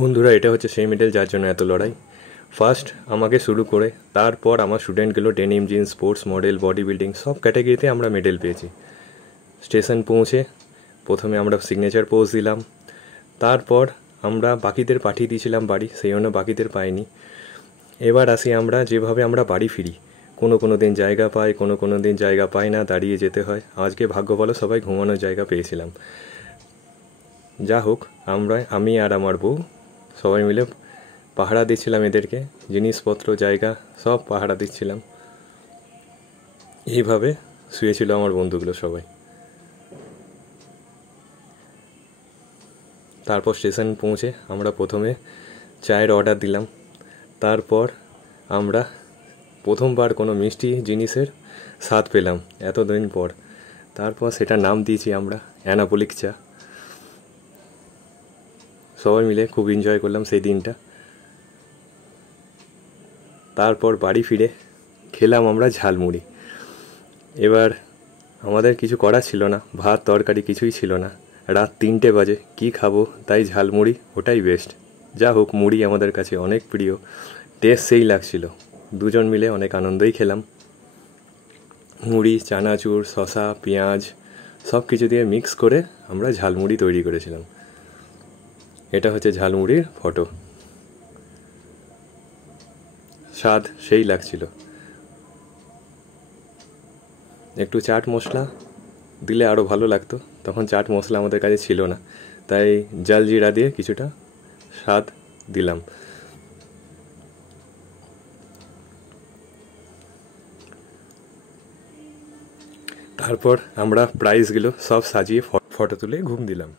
বন্ধুরা, এটা হচ্ছে সেই মেডেল যার জন্য এত লড়াই। ফার্স্ট আমাকে শুরু করে তারপর আমার স্টুডেন্টগুলো denim jeans, sports model, body building সব ক্যাটাগরিতে আমরা মেডেল পেয়েছি। স্টেশন পৌঁছে প্রথমে আমরা সিগনেচার পোজ দিলাম, তারপর আমরা বাকিদের পাঠিয়ে দিয়েছিলাম বাড়ি, সেই জন্য বাকিদের পাইনি। এবার আসি আমরা যেভাবে আমরা বাড়ি ফিরি, কোনো দিন জায়গা পাই, কোনো দিন জায়গা পাই না, দাঁড়িয়ে যেতে হয়। আজকে ভাগ্য ভালো সবাই ঘুমানোর জায়গা পেয়েছিলাম। যা হোক, আমি আর আমার বউ সবাই মিলে পাহারা দিচ্ছিলাম এদেরকে, জিনিসপত্র জায়গা সব পাহারা দিচ্ছিলাম। এইভাবে শুয়েছিল আমার বন্ধুগুলো সবাই। তারপর স্টেশন পৌঁছে আমরা প্রথমে চায়ের অর্ডার দিলাম। তারপর আমরা প্রথমবার কোনো মিষ্টি জিনিসের স্বাদ পেলাম এতদিন পর। তারপর সেটা নাম দিয়েছি আমরা অ্যানাপলিক চা। সবাই মিলে খুব এনজয় করলাম সেই দিনটা। তারপর বাড়ি ফিরে খেলাম আমরা ঝালমুড়ি। এবার আমাদের কিছু করার ছিল না, ভাত তরকারি কিছুই ছিল না। রাত 3টে বাজে, কি খাবো, তাই ঝালমুড়ি, ওটাই বেস্ট। যা হোক, মুড়ি আমাদের কাছে অনেক প্রিয়, টেস্ট সেই লাগছিল। দুজন মিলে অনেক আনন্দই খেলাম। মুড়ি, চানাচুর, শসা, পেঁয়াজ সব কিছু দিয়ে মিক্স করে আমরা ঝালমুড়ি তৈরি করেছিলাম। এটা হচ্ছে ঝালমুড়ির ফটো। স্বাদ সেই লাগছিল। একটু চাট মশলা দিলে আরও ভালো লাগতো, তখন চাট মশলা আমাদের কাছে ছিল না, তাই জলজিরা দিয়ে কিছুটা স্বাদ দিলাম। তারপর আমরা প্রাইজগুলো সব সাজিয়ে ফটো তুলে ঘুম দিলাম।